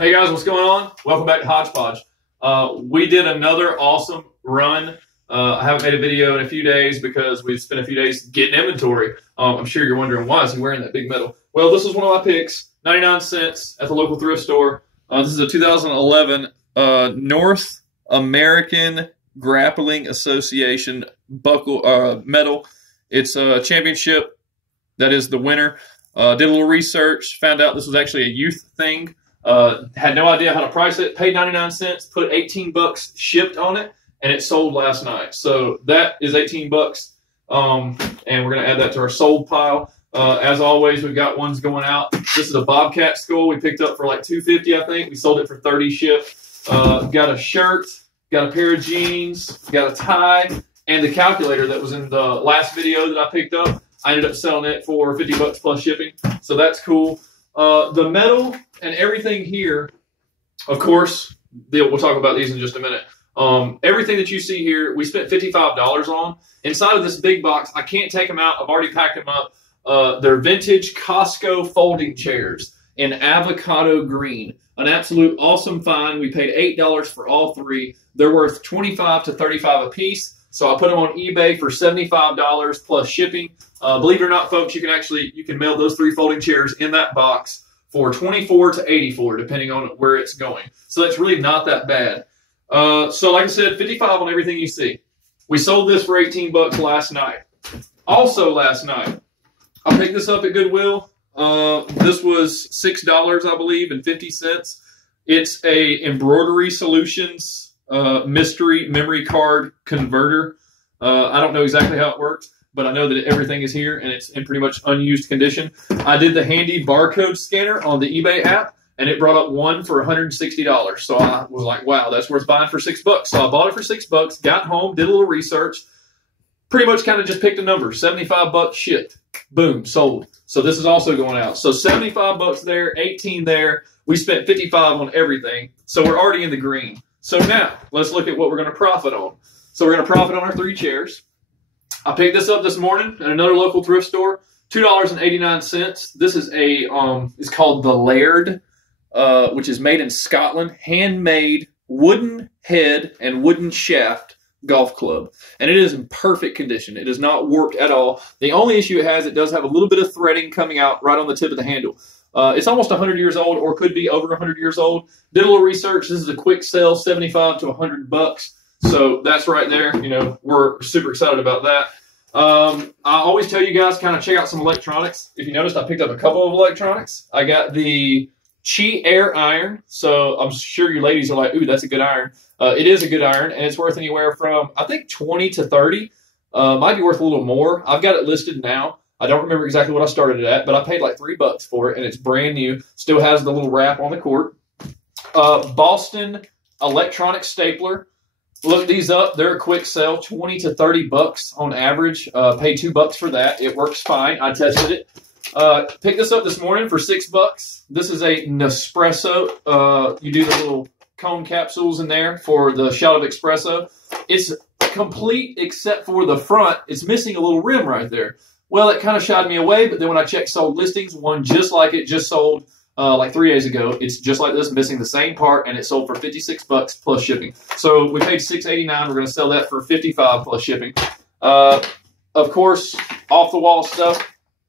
Hey guys, what's going on? Welcome back to Hodgepodge. We did another awesome run. I haven't made a video in a few days because we've spent a few days getting inventory. I'm sure you're wondering, why is he wearing that big medal? Well, this is one of my picks, 99 cents at the local thrift store. This is a 2011 North American Grappling Association buckle medal. It's a championship. That is the winner. Did a little research, found out this was actually a youth thing. Had no idea how to price it. Paid 99 cents, put 18 bucks shipped on it, and it sold last night. So that is 18 bucks. And we're going to add that to our sold pile. As always, we've got ones going out. This is a Bobcat skull we picked up for like $2.50, I think. We sold it for $30 shipped. Got a shirt, got a pair of jeans, got a tie, and the calculator that was in the last video that I picked up. I ended up selling it for 50 bucks plus shipping. So that's cool. The metal and everything here, of course, we'll talk about these in just a minute. Everything that you see here, we spent $55 on. Inside of this big box, I can't take them out. I've already packed them up. They're vintage Costco folding chairs in avocado green. An absolute awesome find. We paid $8 for all three. They're worth $25 to $35 a piece. So I put them on eBay for $75 plus shipping. Believe it or not, folks, you can mail those three folding chairs in that box for $24 to $84, depending on where it's going. So that's really not that bad. So like I said, $55 on everything you see. We sold this for 18 bucks last night. Also last night, I picked this up at Goodwill. This was $6, I believe, and 50 cents. It's a Embroidery Solutions mystery memory card converter. I don't know exactly how it works, but I know that everything is here and it's in pretty much unused condition. I did the handy barcode scanner on the eBay app, and it brought up one for $160. So I was like, wow, that's worth buying for $6. So I bought it for $6, got home, did a little research, pretty much kind of just picked a number, 75 bucks shipped. Boom, sold. So this is also going out. So 75 bucks there, 18 there. We spent 55 on everything. So we're already in the green. So now let's look at what we're going to profit on. So we're going to profit on our three chairs. I picked this up this morning at another local thrift store, $2.89. This is it's called the Laird, which is made in Scotland, handmade wooden head and wooden shaft golf club. And it is in perfect condition. It is not warped at all. The only issue it has, it does have a little bit of threading coming out right on the tip of the handle. It's almost 100 years old, or could be over 100 years old. Did a little research. This is a quick sell, 75 to 100 bucks. So that's right there. You know, we're super excited about that. I always tell you guys, kind of check out some electronics. If you noticed, I picked up a couple of electronics. I got the Chi Air iron. So I'm sure you ladies are like, ooh, that's a good iron. It is a good iron, and it's worth anywhere from, I think, 20 to 30. Might be worth a little more. I've got it listed now. I don't remember exactly what I started it at, but I paid like $3 for it, and it's brand new. Still has the little wrap on the cord. Boston electronic stapler. Look these up. They're a quick sell, 20 to 30 bucks on average. Paid $2 for that. It works fine. I tested it. Picked this up this morning for $6. This is a Nespresso. You do the little cone capsules in there for the shot of espresso. It's complete except for the front. It's missing a little rim right there. Well, it kind of shied me away, but then when I checked sold listings, one just like it just sold like 3 days ago. It's just like this, missing the same part, and it sold for 56 bucks plus shipping. So we paid $6.89. We're going to sell that for 55 plus shipping. Of course, off-the-wall stuff.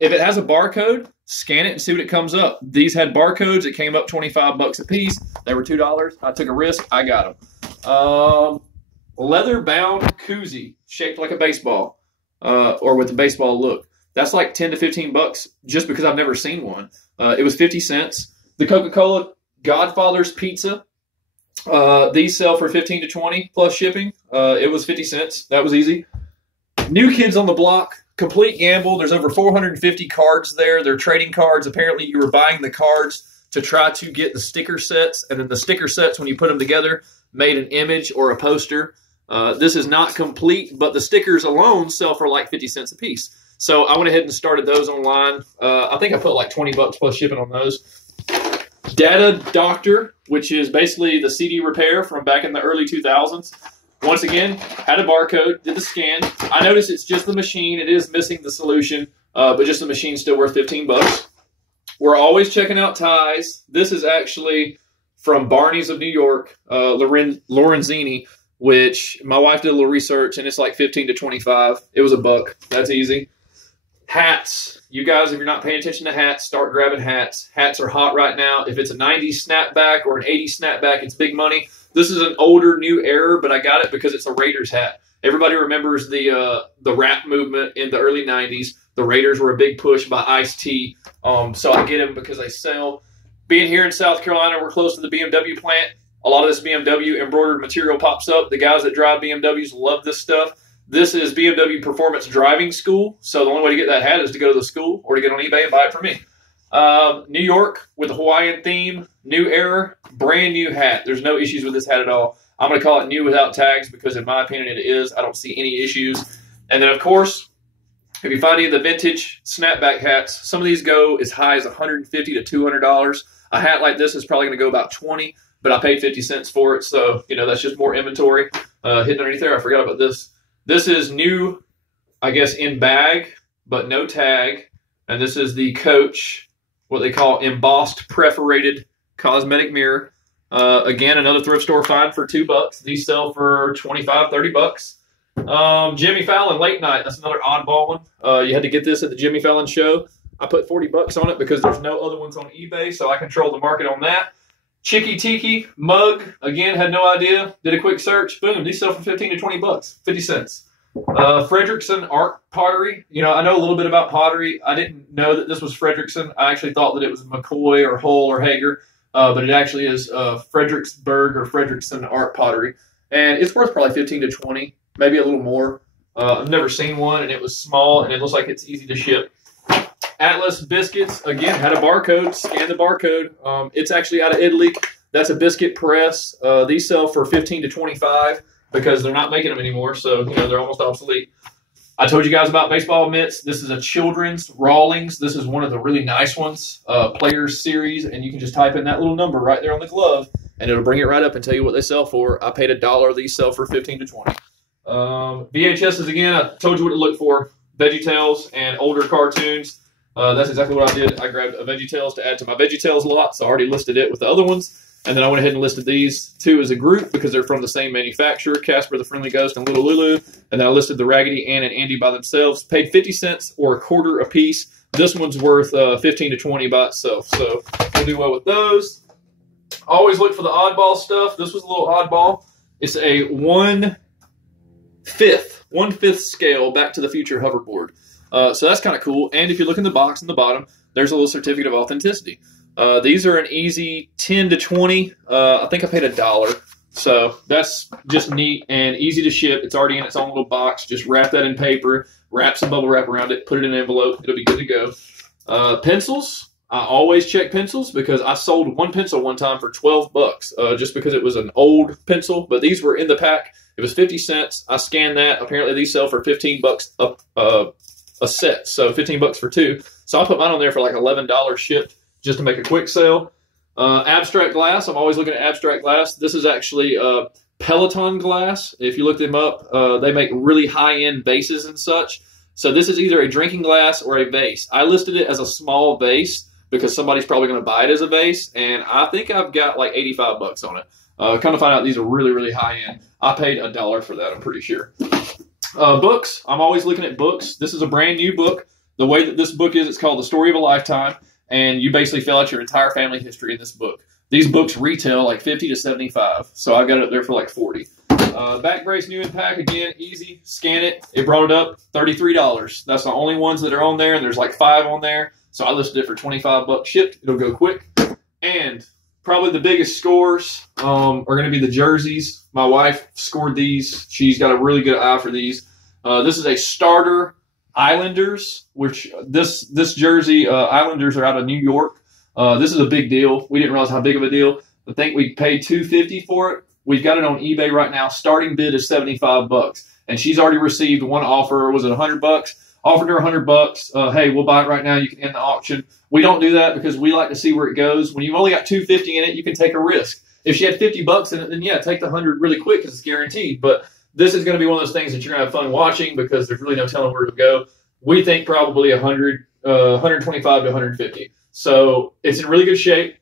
If it has a barcode, scan it and see what it comes up. These had barcodes. It came up 25 bucks a piece. They were $2. I took a risk. I got them. Leather-bound koozie shaped like a baseball, or with a baseball look. That's like 10 to 15 bucks just because I've never seen one. It was 50 cents. The Coca-Cola Godfather's Pizza. These sell for 15 to 20 plus shipping. It was 50 cents. That was easy. New Kids on the Block. Complete gamble. There's over 450 cards there. They're trading cards. Apparently you were buying the cards to try to get the sticker sets. And then the sticker sets, when you put them together, made an image or a poster. This is not complete, but the stickers alone sell for like 50 cents a piece. So I went ahead and started those online. I think I put like 20 bucks plus shipping on those. Data Doctor, which is basically the CD repair from back in the early 2000s. Once again, had a barcode, did the scan. I noticed it's just the machine. It is missing the solution, but just the machine's still worth 15 bucks. We're always checking out ties. This is actually from Barney's of New York, Lorenzini, which my wife did a little research, and it's like 15 to 25. It was $1. That's easy. Hats. You guys, if you're not paying attention to hats, start grabbing hats. Hats are hot right now. If it's a 90s snapback or an 80s snapback, it's big money. This is an older, new era, but I got it because it's a Raiders hat. Everybody remembers the rap movement in the early 90s. The Raiders were a big push by Ice-T. So I get them because they sell. Being here in South Carolina, we're close to the BMW plant. A lot of this BMW embroidered material pops up. The guys that drive BMWs love this stuff. This is BMW Performance Driving School. So the only way to get that hat is to go to the school or to get on eBay and buy it from me. New York with the Hawaiian theme, new era, brand new hat. There's no issues with this hat at all. I'm going to call it new without tags because in my opinion it is. I don't see any issues. And then of course, if you find any of the vintage snapback hats, some of these go as high as $150 to $200. A hat like this is probably going to go about $20, but I paid 50 cents for it. So, you know, that's just more inventory. Hidden underneath there, I forgot about this. This is new, I guess, in bag, but no tag. And this is the Coach, what they call embossed perforated cosmetic mirror. Again, another thrift store find for $2. These sell for 25, 30 bucks. Jimmy Fallon Late Night. That's another oddball one. You had to get this at the Jimmy Fallon show. I put 40 bucks on it because there's no other ones on eBay, so I control the market on that. Chicky Tiki mug. Again, had no idea. Did a quick search. Boom. These sell for 15 to 20 bucks. 50 cents. Frederickson art pottery. You know, I know a little bit about pottery. I didn't know that this was Frederickson. I actually thought that it was McCoy or Hull or Hager, but it actually is Fredericksburg or Frederickson art pottery. And it's worth probably 15 to 20, maybe a little more. I've never seen one, and it was small, and it looks like it's easy to ship. Atlas biscuits, again, had a barcode. Scan the barcode. It's actually out of Italy. That's a biscuit press. These sell for 15 to 25 because they're not making them anymore, so you know they're almost obsolete. I told you guys about baseball mitts. This is a children's Rawlings. This is one of the really nice ones, Players Series, and you can just type in that little number right there on the glove, and it'll bring it right up and tell you what they sell for. I paid $1. These sell for 15 to 20. VHSs, again, I told you what to look for. VeggieTales and older cartoons. That's exactly what I did. I grabbed a VeggieTales to add to my VeggieTales lot, so I already listed it with the other ones. And then I went ahead and listed these two as a group because they're from the same manufacturer, Casper the Friendly Ghost and Little Lulu. And then I listed the Raggedy Ann and Andy by themselves. Paid 50 cents or $0.25 a piece. This one's worth 15 to 20 by itself, so we'll do well with those. Always look for the oddball stuff. This was a little oddball. It's a 1/5 scale Back to the Future hoverboard. So that's kind of cool. And if you look in the box in the bottom, there's a little certificate of authenticity. These are an easy 10 to 20. I think I paid $1. So that's just neat and easy to ship. It's already in its own little box. Just wrap that in paper, wrap some bubble wrap around it, put it in an envelope. It'll be good to go. Pencils. I always check pencils because I sold one pencil one time for 12 bucks just because it was an old pencil. But these were in the pack. It was 50 cents. I scanned that. Apparently these sell for 15 bucks a set, so 15 bucks for two. So I put mine on there for like $11 shipped just to make a quick sale. Abstract glass. I'm always looking at abstract glass. This is actually Peloton glass. If you look them up, they make really high-end vases and such. So this is either a drinking glass or a vase. I listed it as a small vase because somebody's probably going to buy it as a vase, and I think I've got like 85 bucks on it. Come to find out, these are really, really high-end. I paid $1 for that, I'm pretty sure. Books. I'm always looking at books. This is a brand new book. The way that this book is, it's called The Story of a Lifetime, and you basically fill out your entire family history in this book. These books retail like 50 to 75, so I got it there for like 40. Back brace new in pack, again, easy. Scan it. It brought it up, $33. That's the only ones that are on there, and there's like 5 on there, so I listed it for 25 bucks shipped. It'll go quick. And probably the biggest scores are going to be the jerseys. My wife scored these. She's got a really good eye for these. This is a starter Islanders, which this jersey, Islanders are out of New York. This is a big deal. We didn't realize how big of a deal. I think we paid $250 for it. We've got it on eBay right now. Starting bid is 75 bucks. And she's already received one offer. Was it 100 bucks? Offered her 100 bucks. Hey, we'll buy it right now. You can end the auction. We don't do that because we like to see where it goes. When you've only got $250 in it, you can take a risk. If she had 50 bucks in it, then yeah, take the 100 really quick because it's guaranteed. But this is going to be one of those things that you're going to have fun watching because there's really no telling where to go. We think probably 125 to 150. So it's in really good shape.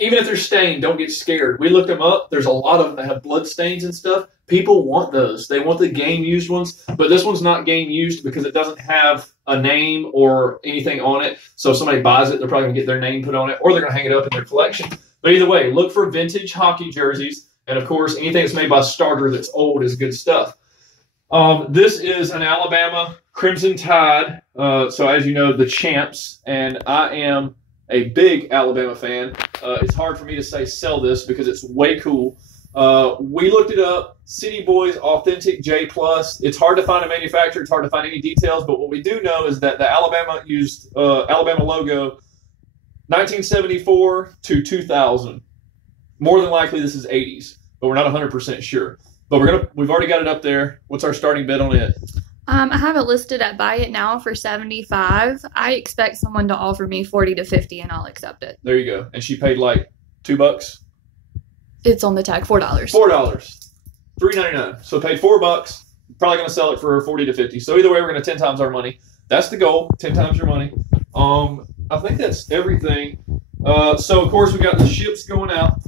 even if they're stained, don't get scared. We looked them up. There's a lot of them that have blood stains and stuff. People want those. They want the game used ones, but this one's not game used because it doesn't have a name or anything on it. So if somebody buys it, they're probably going to get their name put on it, or they're going to hang it up in their collection. But either way, look for vintage hockey jerseys. And of course, anything that's made by Starter that's old is good stuff. This is an Alabama Crimson Tide. So as you know, the champs, and I am a big Alabama fan. It's hard for me to say sell this because it's way cool. We looked it up. City Boys Authentic J+. It's hard to find a manufacturer. It's hard to find any details. But what we do know is that the Alabama used Alabama logo 1974 to 2000. More than likely, this is 80s, but we're not 100% sure. But we've already got it up there. What's our starting bid on it? I have it listed at buy it now for $75. I expect someone to offer me $40 to $50, and I'll accept it. There you go. And she paid like $2. It's on the tag, $4. $3.99. So paid $4. Probably going to sell it for $40 to $50. So either way, we're going to 10 times our money. That's the goal. 10 times your money. I think that's everything. So of course we got the ships going out.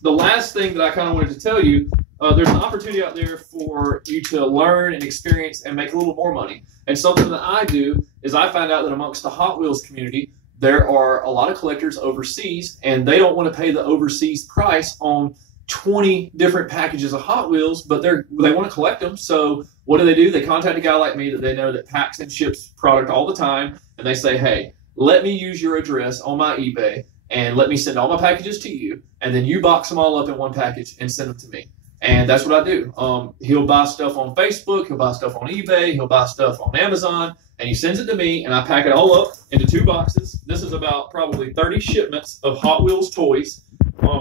The last thing that I kind of wanted to tell you. There's an opportunity out there for you to learn and experience and make a little more money. And something that I do is I find out that amongst the Hot Wheels community, there are a lot of collectors overseas, and they don't want to pay the overseas price on 20 different packages of Hot Wheels, but they want to collect them. So what do? They contact a guy like me that they know that packs and ships product all the time, and they say, hey, let me use your address on my eBay, and let me send all my packages to you, and then you box them all up in one package and send them to me. And that's what I do. He'll buy stuff on Facebook, he'll buy stuff on eBay, he'll buy stuff on Amazon, and he sends it to me, and I pack it all up into 2 boxes. This is about probably 30 shipments of Hot Wheels toys.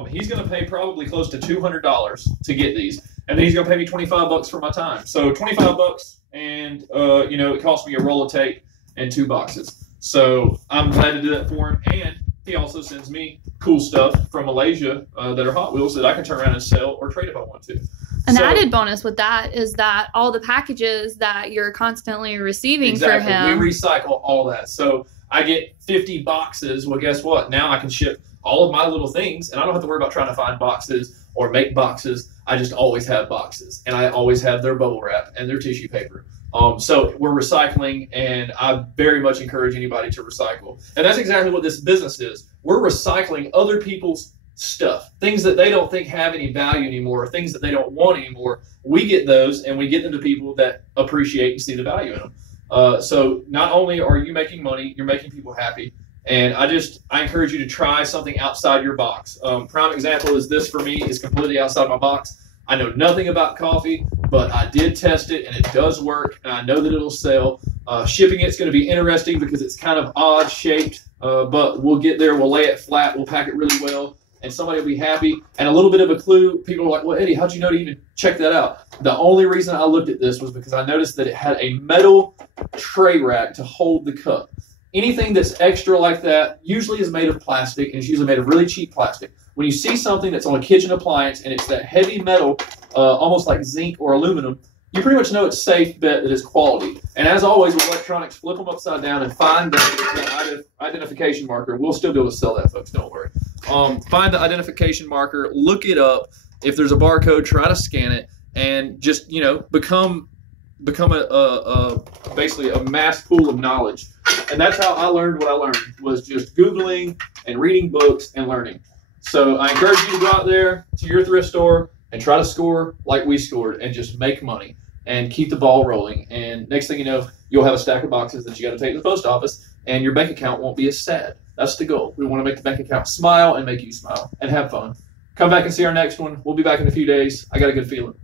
He's going to pay probably close to $200 to get these, and then he's going to pay me $25 for my time. So $25, and it cost me a roll of tape and 2 boxes. So I'm glad to do that for him, and he also sends me cool stuff from Malaysia that are Hot Wheels that I can turn around and sell or trade if I want to. An added bonus with that is that all the packages that you're constantly receiving for him. We recycle all that. So I get 50 boxes. Well, guess what? Now I can ship all of my little things, and I don't have to worry about trying to find boxes or make boxes. I just always have boxes, and I always have their bubble wrap and their tissue paper. So we're recycling, and I very much encourage anybody to recycle. And that's exactly what this business is. We're recycling other people's stuff, things that they don't think have any value anymore, or things that they don't want anymore. We get those, and we get them to people that appreciate and see the value in them. So not only are you making money, you're making people happy. And I encourage you to try something outside your box. Prime example is this for me is completely outside my box. I know nothing about coffee, but I did test it, and it does work, and I know that it'll sell. Shipping it's going to be interesting because it's kind of odd shaped, but we'll get there. We'll lay it flat. We'll pack it really well, and somebody will be happy. And a little bit of a clue, people are like, well, Eddie, how'd you know to even check that out? The only reason I looked at this was because I noticed that it had a metal tray rack to hold the cup. Anything that's extra like that usually is made of plastic, and it's usually made of really cheap plastic. When you see something that's on a kitchen appliance and it's that heavy metal, almost like zinc or aluminum, you pretty much know it's safe bet that it's quality. And as always with electronics, flip them upside down and find the identification marker. We'll still be able to sell that, folks. Don't worry. Find the identification marker, look it up. If there's a barcode, try to scan it, and just become basically a mass pool of knowledge. And that's how I learned what I learned, was just Googling and reading books and learning. So I encourage you to go out there to your thrift store and try to score like we scored and just make money and keep the ball rolling. And next thing you know, you'll have a stack of boxes that you got to take to the post office, and your bank account won't be as sad. That's the goal. We want to make the bank account smile and make you smile and have fun. Come back and see our next one. We'll be back in a few days. I got a good feeling.